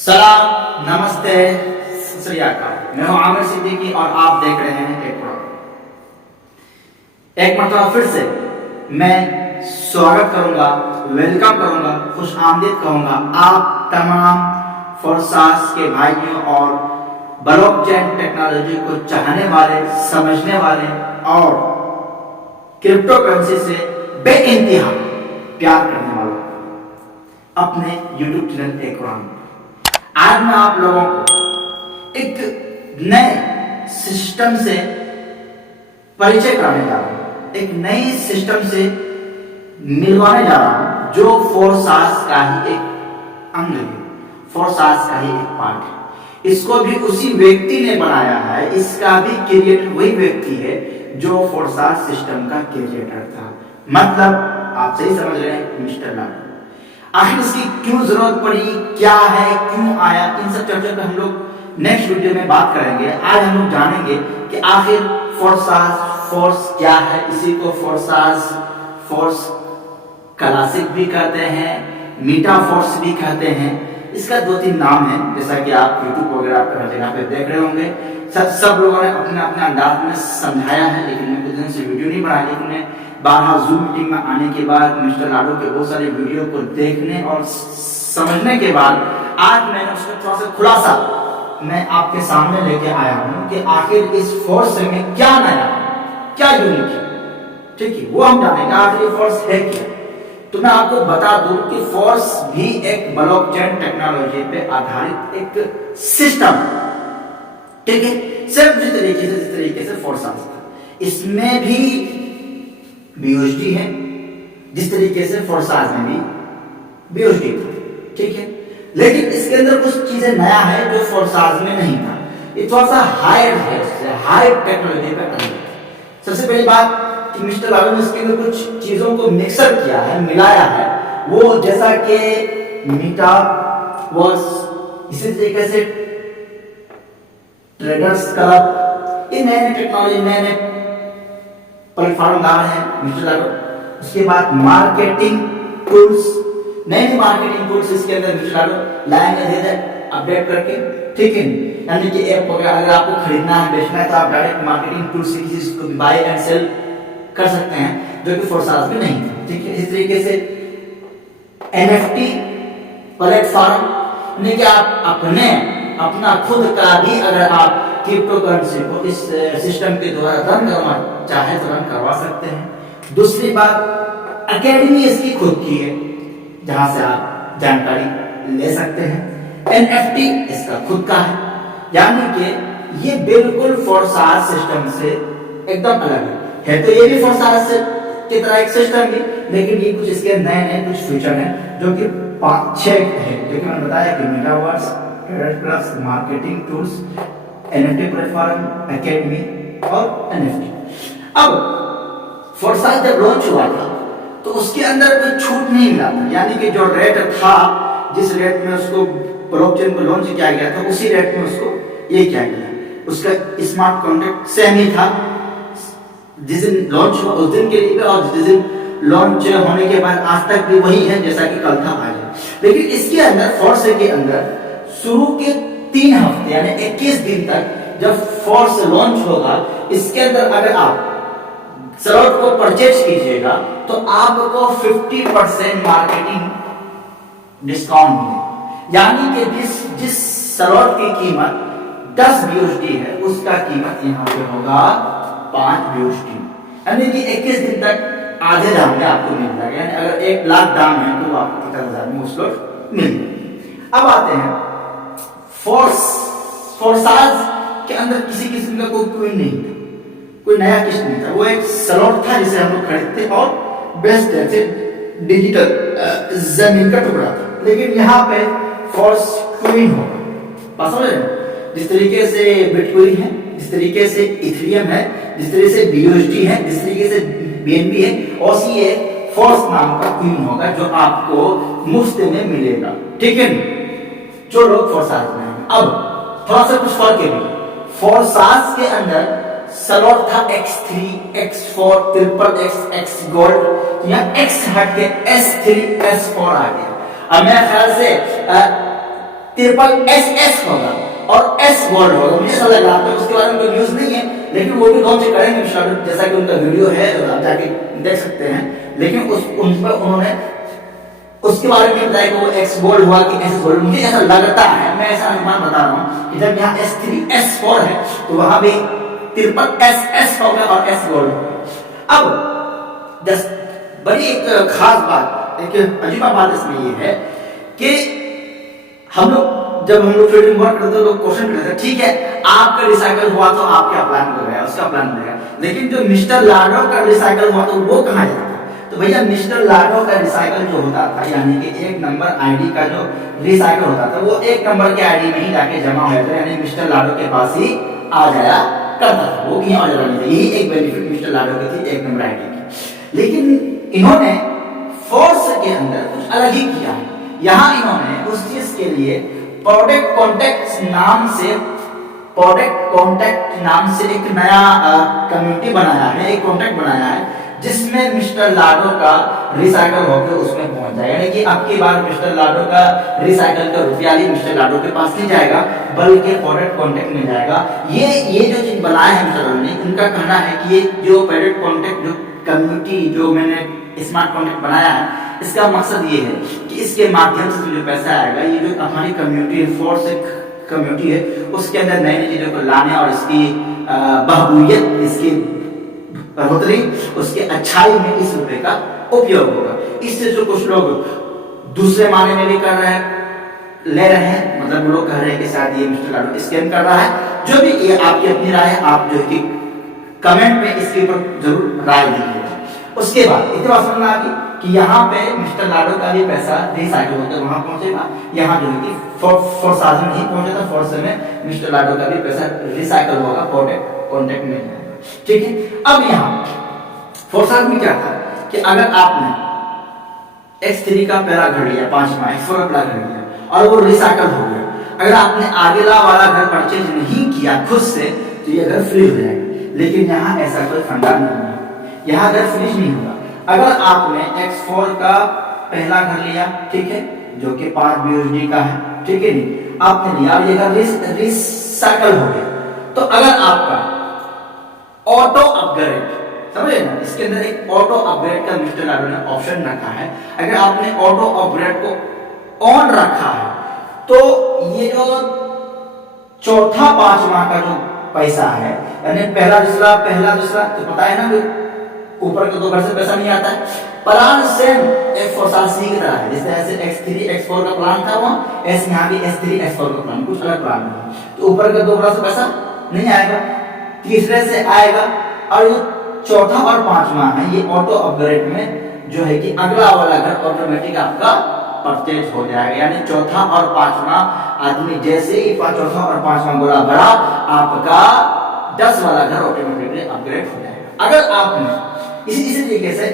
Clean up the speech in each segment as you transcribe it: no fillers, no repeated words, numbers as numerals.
सलाम, नमस्ते, सत श्री अकाल। मैं हूं आमिर सिद्दीकी और आप देख रहे हैं एक मरतबा फिर से मैं स्वागत करूंगा, वेलकम करूंगा, खुश आमदीद कहूंगा आप तमाम फोर्सास के भाइयों और ब्लॉकचेन टेक्नोलॉजी को चाहने वाले, समझने वाले और क्रिप्टो करेंसी से बेइंतहा प्यार करने वालों अपने YouTube चैनल एक आज मैं आप लोगों को एक नए सिस्टम से परिचय कराने जा रहा हूं, एक नई सिस्टम से मिलवाने जा रहा हूं जो फोर्सास का ही एक अंग है, फोर्सास का ही एक पार्ट है। इसको भी उसी व्यक्ति ने बनाया है, इसका भी क्रिएटर वही व्यक्ति है जो फोर्सास सिस्टम का क्रिएटर था। मतलब आप सही समझ रहे हैं, मिस्टर लाडू। आखिर इसकी क्यों जरूरत पड़ी, क्या है, क्यों आया, इन सब चर्चा पे हम लोग नेक्स्ट वीडियो में बात करेंगे। आज हम लोग जानेंगे कि आखिर फोर्स क्या है। इसी को फोर्स क्लासिक भी कहते हैं, मीटा फोर्स भी कहते हैं। इसका 2-3 नाम है, जैसा कि आप यूट्यूब वगैरह पर हर जगह पे देख रहे होंगे। सब लोगों ने अपने अपने अंदाज में समझाया है, लेकिन मैं कुछ दिन से वीडियो नहीं बनाया। लेकिन मैं बारहा जूम मीटिंग में आने के बाद, मिस्टर लाडू के बहुत सारे वीडियो को देखने और समझने के बाद आज मैंने उसका थोड़ा सा खुलासा मैं आपके सामने लेके आया हूं कि आखिर इस फोर्स में क्या नया, क्या यूनिक है। ठीक है, वो हम जानेंगे आखिर ये फोर्स है क्या। तो मैं आपको बता दूं कि फोर्स भी एक ब्लॉकचेन टेक्नोलॉजी पे आधारित एक सिस्टम, ठीक है, सिर्फ जिस तरीके से फोर्स आता है इसमें भी बीओएसडी है, जिस तरीके से फोर्सास में भी बीओएसडी था। ठीक है, लेकिन इसके अंदर कुछ चीजें नया है जो फोर्सास में नहीं था। ये थोड़ा सा हायर है, हाई टेक्नोलॉजी पे आधारित। सबसे पहली बात कि मिस्टर लाडू ने इसके अंदर कुछ चीजों को मिक्सर किया है, मिलाया है। वो जैसा कि मीटा वर्स, इसी तरीके से ट्रेडर्स क्लब, ये नए टेक्नोलॉजी, नए प्लेटफॉर्म ला रहे हैं मिस्टर लाडू। उसके बाद मार्केटिंग टूल्स, नए मार्केटिंग टूल्स इसके अंदर मिस्टर लाडू लाएंगे धीरे अपडेट करके। ठीक है, यानी कि ऐप वगैरह अगर आपको खरीदना है, बेचना है, तो आप डायरेक्ट मार्केटिंग टूल्स से किसी को बाय एंड सेल कर सकते हैं, जो कि फोर्सास में नहीं था। ठीक है, इस तरीके से एनएफटी प्लेटफॉर्म, यानी कि आप अपना खुद का भी अगर आप क्रिप्टो करेंसी को इस सिस्टम के द्वारा रन करवाना चाहे तो रन करवा सकते हैं। दूसरी बात, एकेडमी इसकी खुद की है जहां से आप जानकारी ले सकते हैं। एनएफटी इसका खुद का है, यानी कि ये बिल्कुल फोर्सास सिस्टम से एकदम अलग है। तो ये भी फोर्सास की तरह एक सिस्टम ही, लेकिन ये कुछ इसके नए कुछ फीचर हैं जो कि 5-6 है, जो कि मैंने बताया कि metaverse, plus marketing tools, NFT platform, academy और एनएफटी। अब फोर्सास जब लॉन्च हुआ था तो उसके अंदर कोई छूट नहीं मिला था, यानी कि जो रेट था, जिस रेट में उसको ब्लॉकचेन को लॉन्च किया गया था, उसी रेट में उसको ये किया गया। उसका स्मार्ट कॉन्ट्रैक्ट सेम ही था, जिस दिन लॉन्च हुआ उस दिन के लिए, और जिस दिन लॉन्च होने के बाद आज तक भी वही है जैसा कि कल था आज। लेकिन इसके अंदर फोर्स के अंदर शुरू के 3 हफ्ते यानी 21 दिन तक जब फोर्स लॉन्च होगा, इसके अंदर अगर आप स्लॉट को परचेज कीजिएगा तो आपको 50% मार्केटिंग डिस्काउंट मिलेगा। यानी कि जिस स्लॉट की कीमत 10 बीओएसडी है, उसका कीमत यहाँ पे होगा 5 बीओएसडी। यानी कि 21 दिन तक आधे दाम में आपको मिल जाएगा। यानी अगर 1 लाख दाम है तो आपको 50,000 में वो स्लॉट मिल जाएगा। अब आते हैं फोर्सास के अंदर किसी किस्म का कोई नहीं था, कोई नया किस्म नहीं था। वो एक स्लॉट था जिसे हम लोग खरीदते और बेचते थे, डिजिटल जमीन का टुकड़ा था। लेकिन यहाँ पे फोर्स क्वीन होगा, समझ रहे हैं? जिस तरीके से बिटकॉइन है, जिस तरीके से इथेरियम है, जिस तरीके से बीओएसडी है, जिस तरीके से बीएनबी है, और सी फोर्स नाम का क्वीन होगा जो आपको मुफ्त में मिलेगा। ठीक है, जो लोग फोर्सास में हैं। अब थोड़ा सा कुछ फर्क है। फोर्सास के अंदर स्लॉट था X3, X4, X गोल्ड, यहाँ X हट के S3, S4 आ गया। अब मेरे ख्याल से SSS होगा और S गोल्ड होगा। मुझे ऐसा लग रहा था, उसके बारे में कोई न्यूज नहीं है, लेकिन वो भी कौन से करेंगे जैसा कि उनका वीडियो है, आप जाके देख सकते हैं। लेकिन उन पर उन्होंने उसके बारे में बताया कि वो X गोल्ड हुआ कि S गोल्ड। मुझे ऐसा लगता है, मैं ऐसा अनुमान बता रहा हूँ कि जब यहाँ S3 S4 है तो वहां भी 63SS होगा और S गोल्ड होगा। अब बड़ी एक खास बात, एक अजीब बात इसमें ये है कि जब हम लोग ट्रेडिंग वर्क करते हैं, लोग क्वेश्चन करते हैं, ठीक है आपका रिसाइकल हुआ तो आप क्या प्लान कर रहे हैं, उसका प्लान करेगा, लेकिन जो मिस्टर लाडो का रिसाइकल हुआ तो वो कहाँ जाता है? तो भैया मिस्टर लाडो का रिसाइकल जो होता था, यानी कि 1 नंबर आईडी का जो रिसाइकल होता था वो 1 नंबर के आईडी में ही जाके जमा हो जाता, यानी मिस्टर लाडो के पास ही आ जाया करता था, वो कहीं और जगह नहीं था। यही एक बेनिफिट मिस्टर लाडो की थी 1 नंबर आईडी की। लेकिन इन्होंने फोर्स के अंदर कुछ अलग ही किया है। यहाँ इन्होंने उस चीज के लिए प्रोडक्ट कॉन्टैक्ट नाम से एक नया कम्युनिटी बनाया है, एक कॉन्टैक्ट बनाया है, जिसमें मिस्टर लाडो का रिसाइकल होकर उसमें पहुंच जाएगा। यानी कि अब की बार मिस्टर लाडो का रिसाइकल का रुपया ही मिस्टर लाडो के पास नहीं जाएगा, बल्कि प्रोडक्ट कॉन्टैक्ट में जाएगा। ये जो चीज बनाया है मिस्टर लाडो ने, उनका कहना है कि ये जो प्रोडक्ट कॉन्टैक्ट जो कम्युनिटी जो मैंने स्मार्ट कॉन्टैक्ट बनाया है, इसका मकसद ये है कि इसके माध्यम से जो पैसा आएगा, ये जो हमारी कम्युनिटी फोर्स कम्युनिटी है, उसके अंदर नई नई चीजों को लाने और इसकी बहबूयत, इसकी बढ़ोतरी, उसके अच्छाई में इस रुपए का उपयोग होगा। इससे जो कुछ लोग दूसरे माने में भी कर रहे हैं, ले रहे हैं, मतलब लोग कह रहे हैं कि शायद ये मिस्टर लाडो स्कैम कर रहा है। जो भी ये आपकी अपनी राय है, आप जो है कि कमेंट में इसके ऊपर जरूर राय दीजिएगा। उसके बाद इतनी बात समझ में आ गई कि यहाँ पे मिस्टर लाडो का भी पैसा रिसाइकल होकर वहां पहुंचेगा, यहाँ जो है कि फोर्साज में नहीं पहुंचेगा, फोर्स में मिस्टर लाडो का भी पैसा रिसाइकल होगा, कॉन्टैक्ट में जाएगा। ठीक है, अब यहाँ फोर्साज में क्या था कि अगर आपने X3 का पहला घर लिया, 5वां X4 का पहला घर लिया और वो रिसाइकल हो गया, अगर आपने आगेला वाला घर परचेज नहीं किया खुद से, तो ये घर फ्री हो जाएगा। लेकिन यहाँ ऐसा कोई फंडा नहीं है, यहाँ घर फ्री नहीं होगा। अगर आपने X4 का पहला घर लिया, ठीक है, जो कि 5 BUSD का है, ठीक है नहीं, आपने लिया, ये घर रिसाइकल हो गया, तो अगर आपका ऑटो अपग्रेड, समझे ना, इसके अंदर एक ऑटो अपग्रेड का मिस्टर लाडो ने ऑप्शन रखा है। अगर आपने ऑटो अपग्रेड को ऑन रखा है, तो ये जो चौथा 5वां का जो पैसा है, यानी पहला दूसरा, तो पता है ना कि ऊपर के 2 घर से पैसा नहीं आता है। प्लान सेम एक फोर्सासी की तरह है, जैसे ऐसे X3 X4 का प्लान था वहां, ऐसे यहाँ भी S3 S4 का प्लान, कुछ अलग प्लान है। तो ऊपर के 2 घर से पैसा नहीं आएगा, तीसरे से आएगा, और ये चौथा और 5वां है, ये ऑटो अपग्रेड में जो है कि अगला वाला घर ऑटोमेटिक आपका परचेज हो जाएगा। यानी चौथा और 5वां आदमी जैसे ही चौथा और 5वां गोला भरा, आपका 10 वाला घर ऑटोमेटिकली अपग्रेड हो जाएगा। अगर आपने इसी तरीके से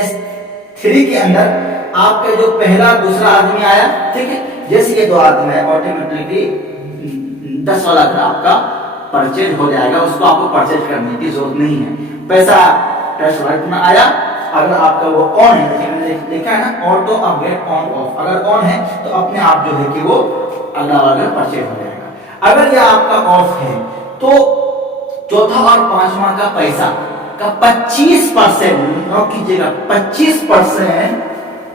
S3 के अंदर आपका जो पहला दूसरा आदमी आया, ठीक है, जैसे ये 2 आदमी है, ऑटोमेटिकली 10 वाला घर आपका परचेज हो जाएगा, उसको आपको परचेज करने की जरूरत नहीं है। पैसा टेस्ट वॉलेट में आया, अगर आपका वो ऑन है, देखिए मैंने लिखा है ना ऑटो अपग्रेड ऑन ऑफ, अगर ऑन है तो अपने आप जो है कि वो अगला वाला परचेज हो जाएगा। अगर ये आपका ऑफ है तो चौथा और 5वां का पैसा का 25% नोट कीजिएगा, 25%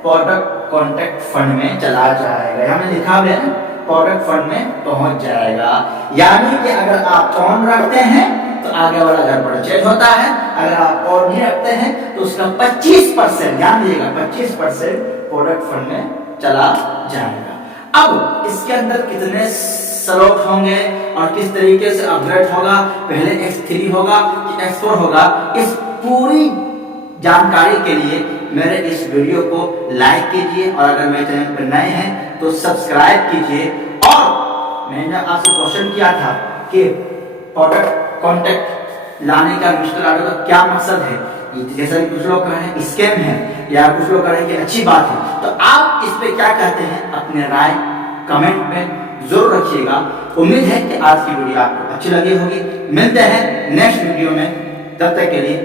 प्रोडक्ट कॉन्टैक्ट फंड में चला जाएगा। यहाँ में लिखा है ना, प्रोडक्ट फंड में पहुंच जाएगा। यानी कि अगर आप ऑन रखते हैं तो आगे वाला घर परचेज होता है, अगर आप ऑन नहीं रखते हैं तो उसका 25%, ध्यान दीजिएगा, 25% प्रोडक्ट फंड में चला जाएगा। अब इसके अंदर कितने स्लॉट होंगे और किस तरीके से अपग्रेड होगा, पहले X3 होगा कि X4 होगा, इस पूरी जानकारी के लिए मेरे इस वीडियो को लाइक कीजिए, और अगर मेरे चैनल पर नए हैं तो सब्सक्राइब कीजिए। और मैंने आपसे क्वेश्चन किया था कि प्रोडक्ट कॉन्टैक्ट लाने का मिस्टर लाडो का क्या मकसद है, जैसा कि कुछ लोग कह रहे हैं स्कैम है, या कुछ लोग कह रहे हैं कि अच्छी बात है, तो आप इस पे क्या कहते हैं, अपने राय कमेंट में जरूर रखिएगा। उम्मीद है कि आज की वीडियो आपको अच्छी लगी होगी। मिलते हैं नेक्स्ट वीडियो में, तब तक के लिए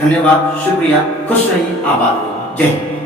धन्यवाद, शुक्रिया, खुश रहिए, आबाद रहिए, जय हिंद।